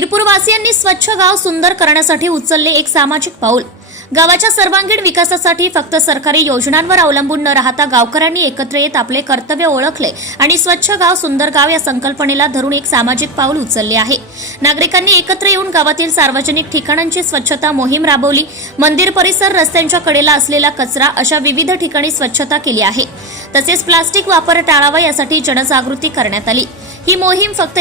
हिरपूरवासियांनी स्वच्छ गाव सुंदर करण्यासाठी उचलले एक सामाजिक पाऊल। गावाच्या सर्वांगीण विकासासाठी फक्त सरकारी योजनांवर अवलंबून न राहता गावकऱ्यांनी एकत्र येत आपले कर्तव्य ओळखले आणि स्वच्छ गाव सुंदर गाव या संकल्पनेला धरून एक सामाजिक पाऊल उचलले आहे। नागरिकांनी एकत्र येऊन गावातील सार्वजनिक ठिकाणांची स्वच्छता मोहीम राबवली। मंदिर परिसर, रस्त्यांच्या कडेला असलेला कचरा अशा विविध ठिकाणी स्वच्छता केली आहे। तसेच प्लास्टिक वापर टाळावा यासाठी जनजागृती करण्यात आली। ही मोहीम फक्त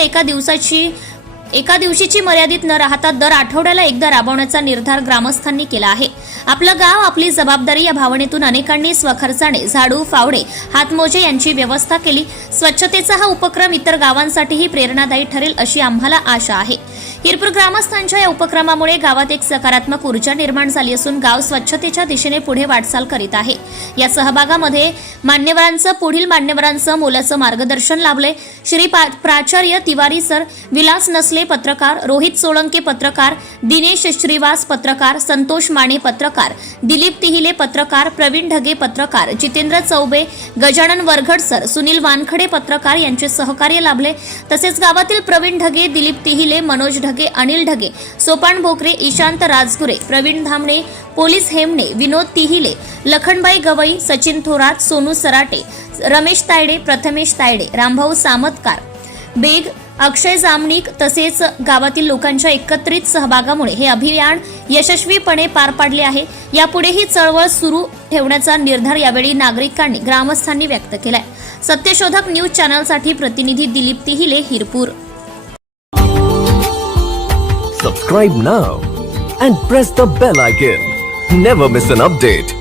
एका दिवशीची मर्यादित न राहता दर आठवड्याला एकदा राबवण्याचा निर्धार ग्रामस्थांनी केला आहे। आपलं गाव आपली जबाबदारी या भावनेतून अनेकांनी स्वखर्चाने झाडू, फावडे, हातमोजे यांची व्यवस्था केली। स्वच्छतेचा हा उपक्रम इतर गावांसाठीही प्रेरणादायी ठरेल अशी आम्हाला आशा आहे। हिरपूर ग्रामस्थांच्या या उपक्रमामुळे गावात एक सकारात्मक ऊर्जा निर्माण झाली असून गाव स्वच्छतेच्या दिशेने पुढे वाटचाल करीत आहे। या सहभागामध्ये पुढील मान्यवरांचं मोलाचं मार्गदर्शन लाभले। श्री प्राचार्य तिवारी सर, विलास नसले पत्रकार, रोहित सोळंके पत्रकार, दिनेश श्रीवास पत्रकार, संतोष माने पत्रकार, दिलीप तिहिले पत्रकार, प्रवीण ढगे पत्रकार, जितेंद्र चौबे, गजानन वरघड सर, सुनील वानखडे पत्रकार यांचे सहकार्य लाभले। तसेच गावातील प्रवीण ढगे, दिलीप तिहिले, मनोज ढगे, अनिल ढगे, सोपान भोकरे, ईशांत राजगुरे, प्रवीण धामणे, पोलीस हेमणे, विनोद तिहिले, लखनबाई गवई, सचिन थोरात, सोनू सराटे, रमेश तायडे, प्रथमेश तायडे, रामभाऊ सामतकार, बेग, अक्षय जामनिक तसेच गावातील लोकांच्या एकत्रित सहभागामुळे हे अभियान यशस्वीपणे पार पाडले आहे। यापुढे ही चळवळ सुरू ठेवण्याचा निर्धार यावेळी नागरिकांनी, ग्रामस्थांनी व्यक्त केलाय। सत्यशोधक न्यूज चॅनलसाठी प्रतिनिधी Dilip तिहिले, हिरपूर। Subscribe now and press the bell icon. Never miss an update.